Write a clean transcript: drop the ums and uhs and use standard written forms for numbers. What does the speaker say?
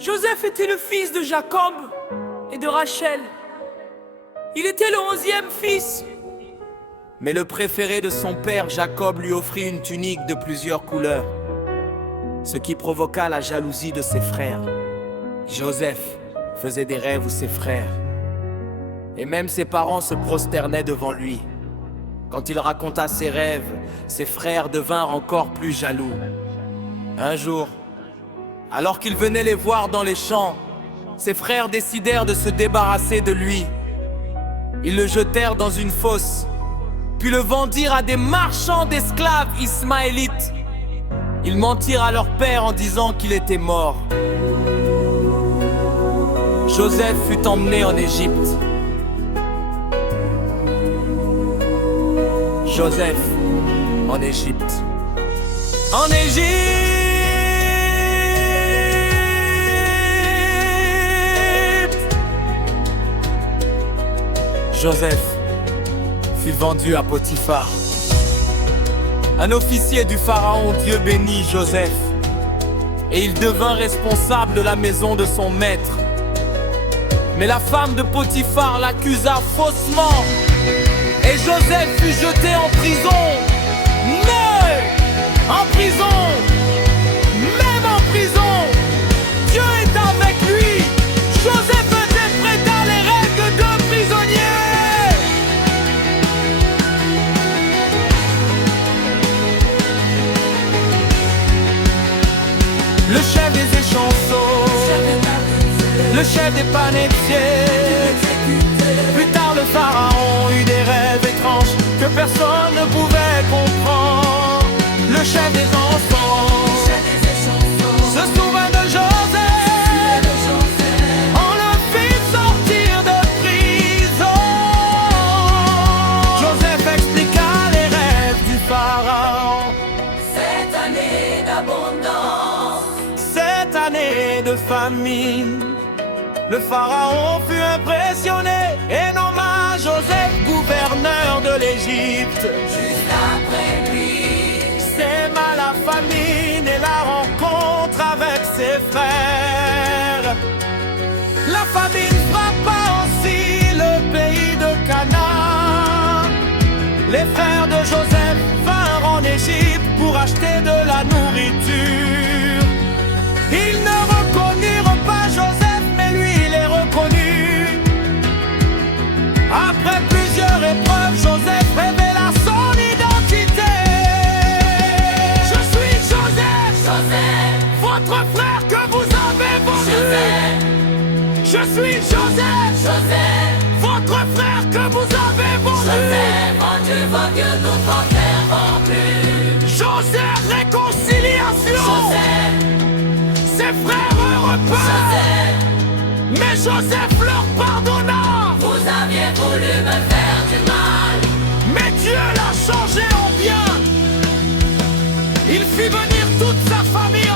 Joseph était le fils de Jacob et de Rachel. Il était le 11e fils. Mais le préféré de son père, Jacob, lui offrit une tunique de plusieurs couleurs, ce qui provoqua la jalousie de ses frères. Joseph faisait des rêves où ses frères, et même ses parents se prosternaient devant lui. Quand il raconta ses rêves, ses frères devinrent encore plus jaloux. Un jour, alors qu'il venait les voir dans les champs, ses frères décidèrent de se débarrasser de lui. Ils le jetèrent dans une fosse, puis le vendirent à des marchands d'esclaves ismaélites. Ils mentirent à leur père en disant qu'il était mort. Joseph fut emmené en Égypte. Joseph en Égypte. En Égypte, Joseph fut vendu à Potiphar. Un officier du pharaon, Dieu bénit Joseph, et il devint responsable de la maison de son maître. Mais la femme de Potiphar l'accusa faussement, et Joseph fut jeté en prison. Mais en prison, même en prison, Dieu est avec lui. Joseph interpréta les règles de prisonnier. Le chef des échanceaux, le chef des panetiers. Plus tard le pharaon eut des rêves étranges que personne ne pouvait comprendre. Le chef des enfants se souvint de Joseph. On le fit sortir de prison. Joseph expliqua les rêves du pharaon. Cette année d'abondance, Cette année de famine, le pharaon fut impressionné et nomma Joseph gouverneur de l'Égypte. juste après lui, Sema la famine et la rencontre avec ses frères. La famine frappa aussi le pays de Canaan. Les frères de Joseph vinrent en Égypte pour acheter de la nourriture. Ils ne reconnurent pas Joseph, mais lui il les reconnut. Après plusieurs épreuves, Joseph révéla son identité. Je suis Joseph, Joseph, votre frère que vous avez vendu. Joseph, Je suis Joseph, Joseph, votre frère que vous avez vendu. Joseph, vendu nous transférons plus. Joseph, réconciliation. Joseph, Ses frères heureux pas. Joseph, Mais Joseph leur pardonna. vous aviez voulu me faire du mal. Mais Dieu l'a changé en bien. Il fit venir toute sa famille